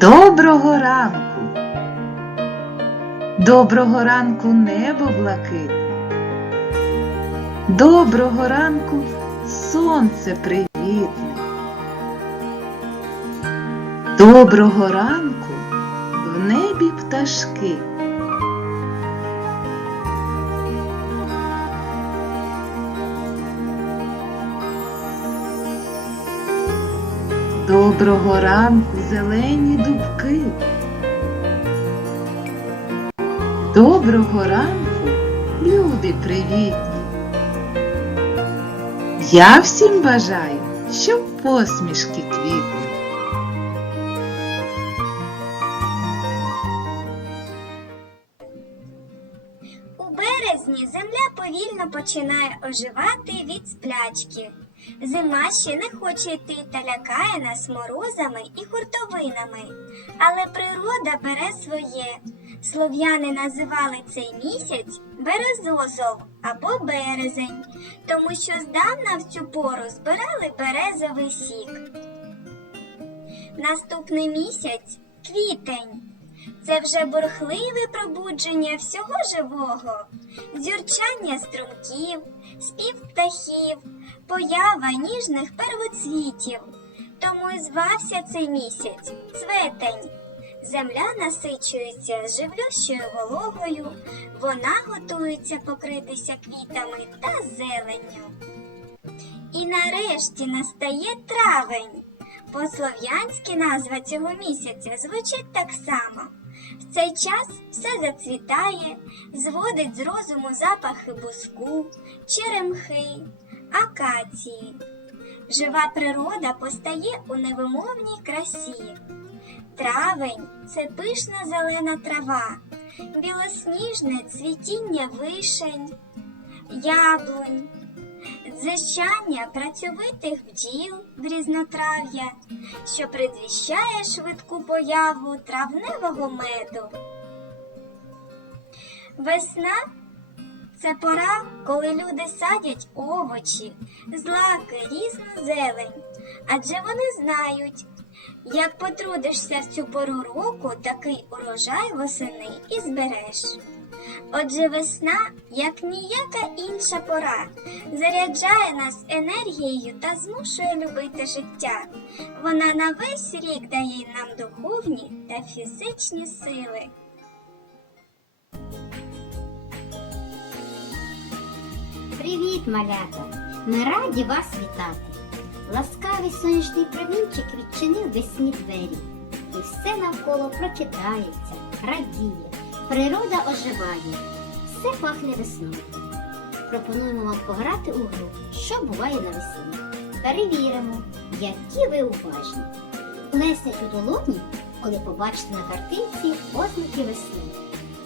Доброго ранку! Доброго ранку небо блакитне. Доброго ранку сонце привітне. Доброго ранку в небі пташки. Доброго ранку, зелені дубки. Доброго ранку, люди привітні. Я всім бажаю, щоб посмішки квітли. У березні земля повільно починає оживати від сплячки. Зима ще не хоче йти та лякає нас морозами і хуртовинами. Але природа бере своє. Слов'яни називали цей місяць березозов або березень, тому що здавна в цю пору збирали березовий сік. Наступний місяць квітень. Це вже бурхливе пробудження всього живого, дзюрчання струмків, спів птахів, поява ніжних первоцвітів. Тому і звався цей місяць цветень. Земля насичується живлющою вологою, вона готується покритися квітами та зеленню. І нарешті настає травень. По-слов'янськи назва цього місяця звучить так само. В цей час все зацвітає, зводить з розуму запахи буску, черемхи, акації. Жива природа постає у невимовній красі. Травень це пишна зелена трава, білосніжне цвітіння вишень, яблунь, дзищання працьовитих бджіл в різнотрав'я, що предвіщає швидку появу травневого меду. Весна це пора, коли люди садять овочі, злаки, різну зелень, адже вони знають, як потрудишся в цю пору року, такий урожай восени і збереш. Отже, весна, як ніяка інша пора, заряджає нас енергією та змушує любити життя. Вона на весь рік дає нам духовні та фізичні сили. Привіт, малята! Ми раді вас вітати. Ласкавий сонячний промінчик відчинив весні двері, і все навколо прокидається, радіє, природа оживає, все пахне весною. Пропонуємо вам пограти у гру, що буває навесні. Перевіримо, які ви уважні. Плесніть у долоні, коли побачите на картинці ознаки весни.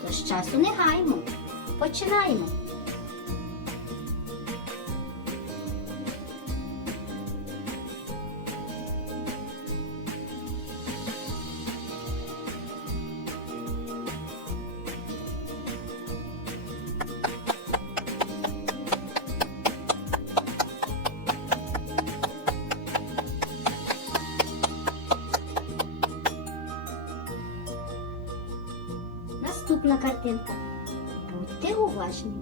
Тож часу не гаймо. Починаємо. Наступна картинка. Будьте уважні.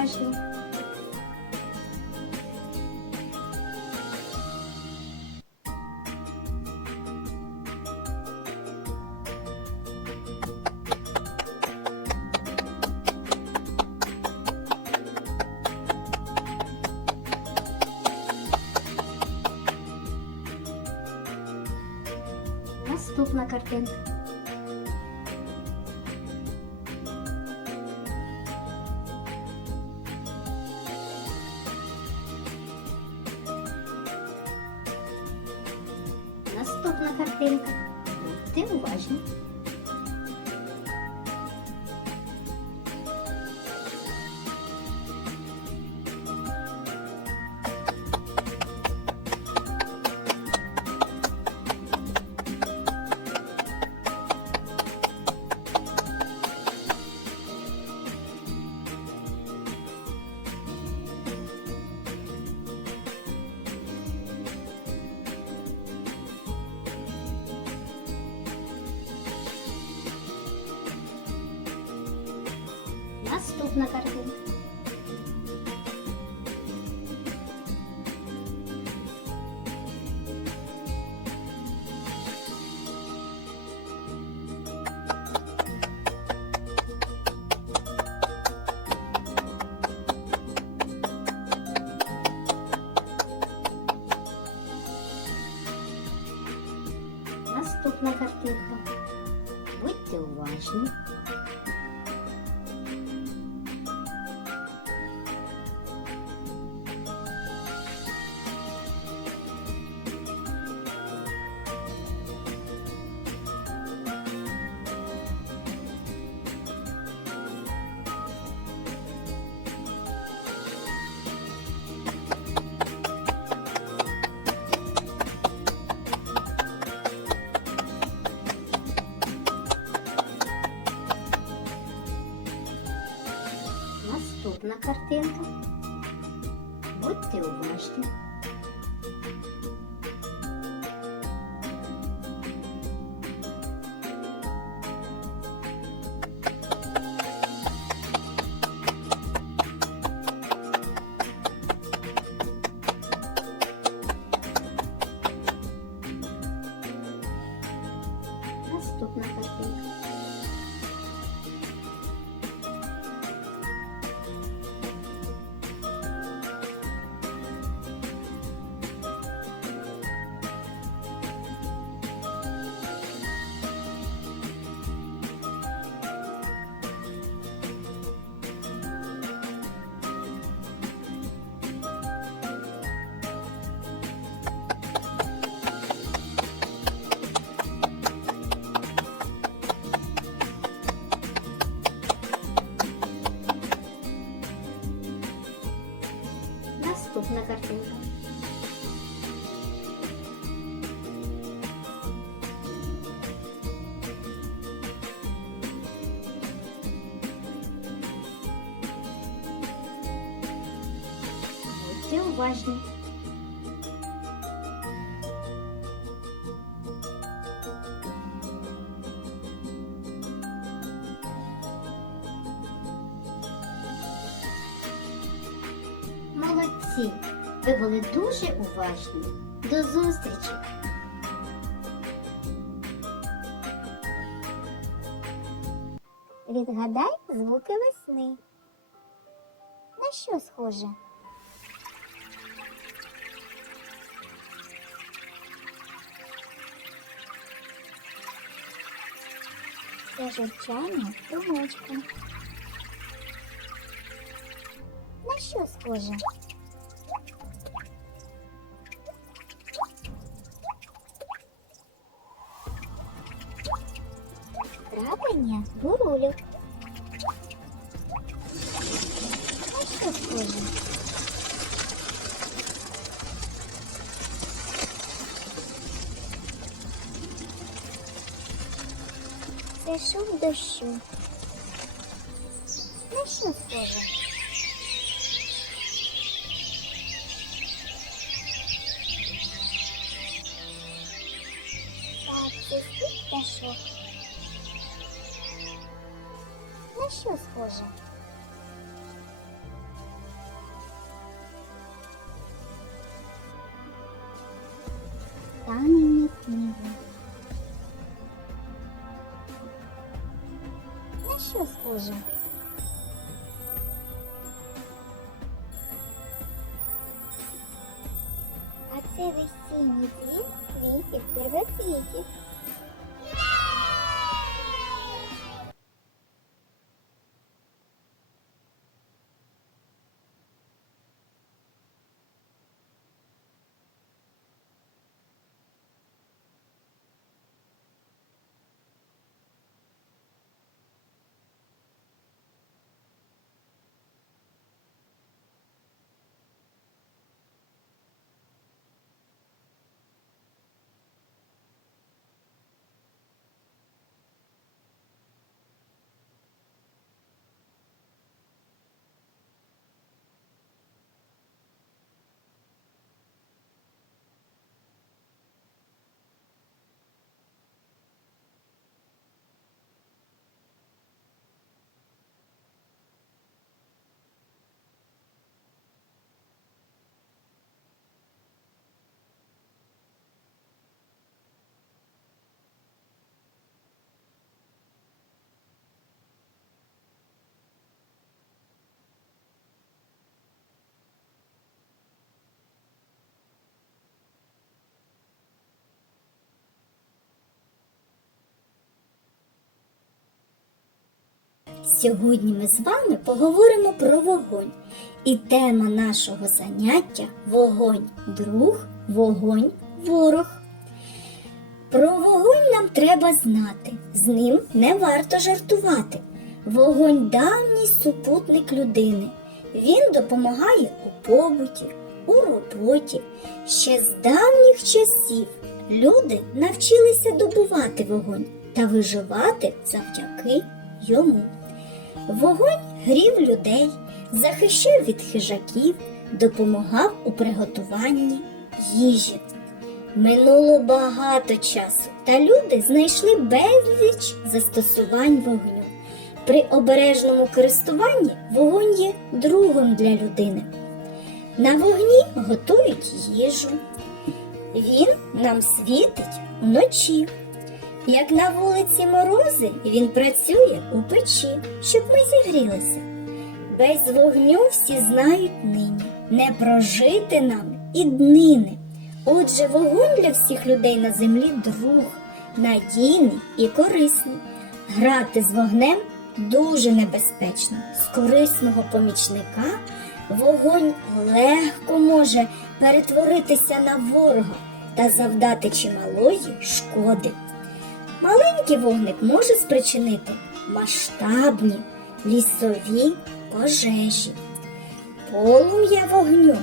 Будьте. Наступна картинка. Картинка. Будьте уважні. Уважні. Молодці! Ви були дуже уважні. До зустрічі! Відгадай звуки весни. На що схоже? Це журчання струмочка. На що схоже? Трапення бурулю. На що схоже? Це шум дощу. На що схоже? Так, це спів пташок. На що схоже? Сьогодні ми з вами поговоримо про вогонь. І тема нашого заняття вогонь друг, вогонь ворог. Про вогонь нам треба знати, з ним не варто жартувати. Вогонь давній супутник людини. Він допомагає у побуті, у роботі. Ще з давніх часів люди навчилися добувати вогонь та виживати завдяки йому. Вогонь грів людей, захищав від хижаків, допомагав у приготуванні їжі. Минуло багато часу, та люди знайшли безліч застосувань вогню. При обережному користуванні вогонь є другом для людини. На вогні готують їжу. Він нам світить вночі. Як на вулиці морози, він працює у печі, щоб ми зігрілися. Без вогню всі знають нині, не прожити нам і днини. Отже, вогонь для всіх людей на землі друг, надійний і корисний. Грати з вогнем дуже небезпечно. З корисного помічника вогонь легко може перетворитися на ворога та завдати чималої шкоди. Маленький вогник може спричинити масштабні лісові пожежі. Полум'я вогню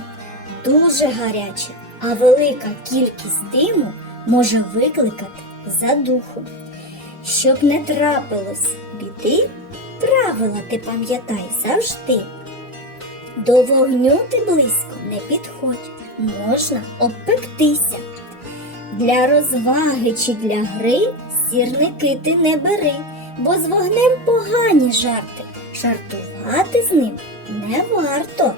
дуже гаряче, а велика кількість диму може викликати задуху. Щоб не трапилось біди, правила ти пам'ятай завжди. До вогню ти близько не підходь, можна обпектися. Для розваги чи для гри сірники ти не бери, бо з вогнем погані жарти. Жартувати з ним не варто.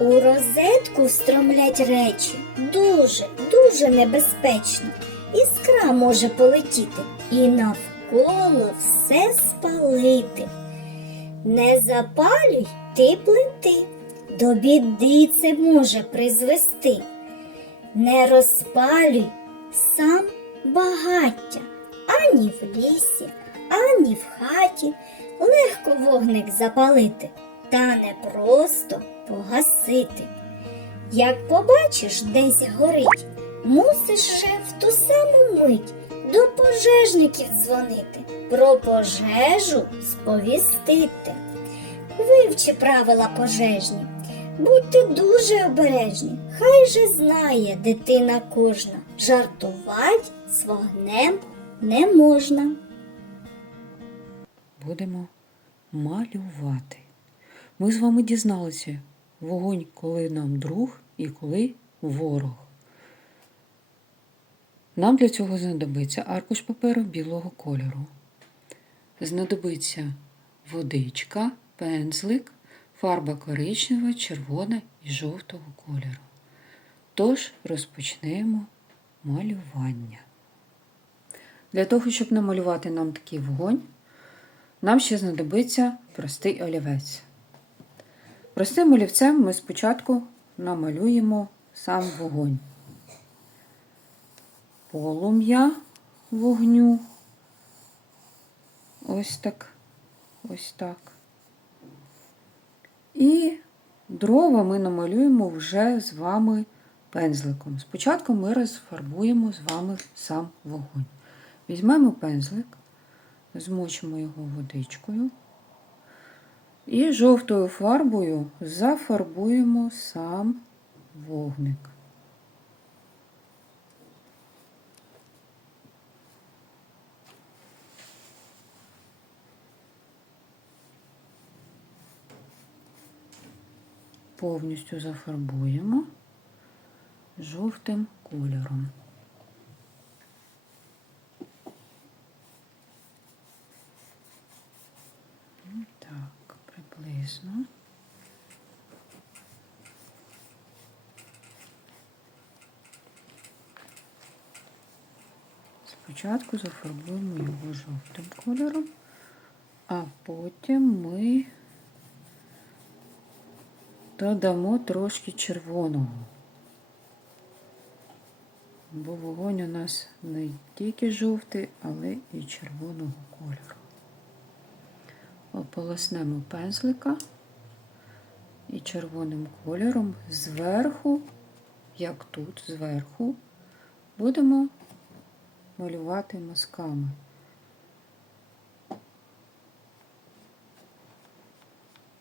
У розетку встромлять речі дуже, дуже небезпечно. Іскра може полетіти і навколо все спалити. Не запалюй ти плити, до біди це може призвести. Не розпалюй сам багаття ані в лісі, ані в хаті. Легко вогник запалити, та не просто погасити. Як побачиш, десь горить, мусиш же в ту саму мить до пожежників дзвонити, про пожежу сповістити. Вивчи правила пожежні, будьте дуже обережні, хай же знає дитина кожна, жартувати з вогнем не можна. Будемо малювати. Ми з вами дізналися вогонь, коли нам друг і коли ворог. Нам для цього знадобиться аркуш паперу білого кольору. Знадобиться водичка, пензлик, фарба коричнева, червона і жовтого кольору. Тож розпочнемо малювання. Для того, щоб намалювати нам такий вогонь, нам ще знадобиться простий олівець. Простим олівцем ми спочатку намалюємо сам вогонь. Полум'я вогню. Ось так. Ось так. І дрова ми намалюємо вже з вами пензликом. Спочатку ми розфарбуємо з вами сам вогонь. Візьмемо пензлик, змочимо його водичкою і жовтою фарбою зафарбуємо сам вогник. Повністю зафарбуємо жовтим кольором. Так, приблизно. Спочатку зафарбуємо його жовтим кольором, а потім ми додамо трошки червоного. Бо вогонь у нас не тільки жовтий, але і червоного кольору. ополоснемо пензлика і червоним кольором зверху, як тут, зверху, будемо малювати мазками.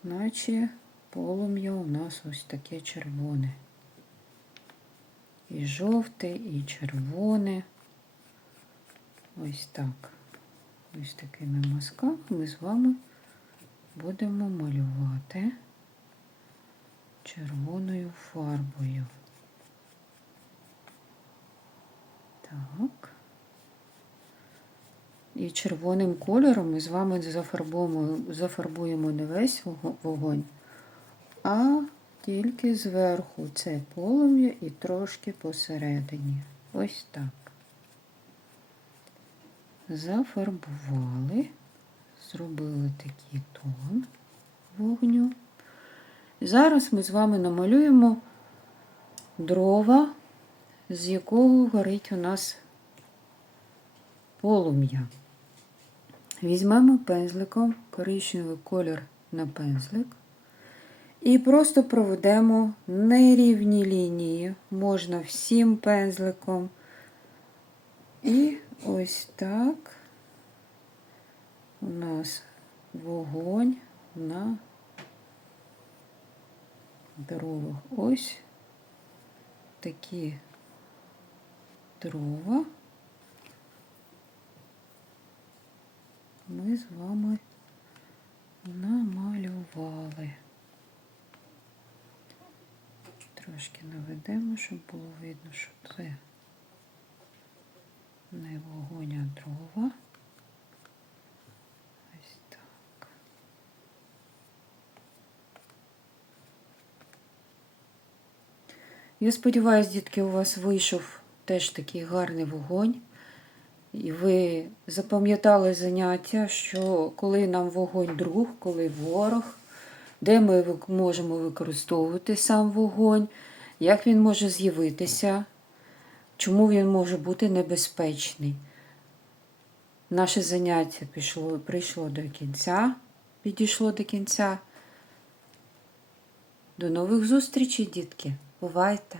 Наче полум'я у нас ось таке червоне. І жовте, і червоне. Ось так. Ось такими мазками ми з вами будемо малювати червоною фарбою. Так. І червоним кольором ми з вами зафарбуємо, зафарбуємо не весь вогонь, а тільки зверху це полум'я і трошки посередині. Ось так. Зафарбували, зробили такий тон вогню. Зараз ми з вами намалюємо дрова, з якого горить у нас полум'я. Візьмемо пензликом коричневий колір на пензлик і просто проведемо нерівні лінії, можна всім пензликом. І ось так у нас вогонь на дровах. Ось такі дрова. Ми з вами намалювали. Трошки наведемо, щоб було видно, що це не вогонь, а дрова. Ось так. Я сподіваюся, дітки, у вас вийшов теж такий гарний вогонь. І ви запам'ятали заняття, що коли нам вогонь друг, коли ворог, де ми можемо використовувати сам вогонь, як він може з'явитися, чому він може бути небезпечний. Наше заняття пішло, прийшло до кінця, підійшло до кінця. До нових зустрічей, дітки. Бувайте!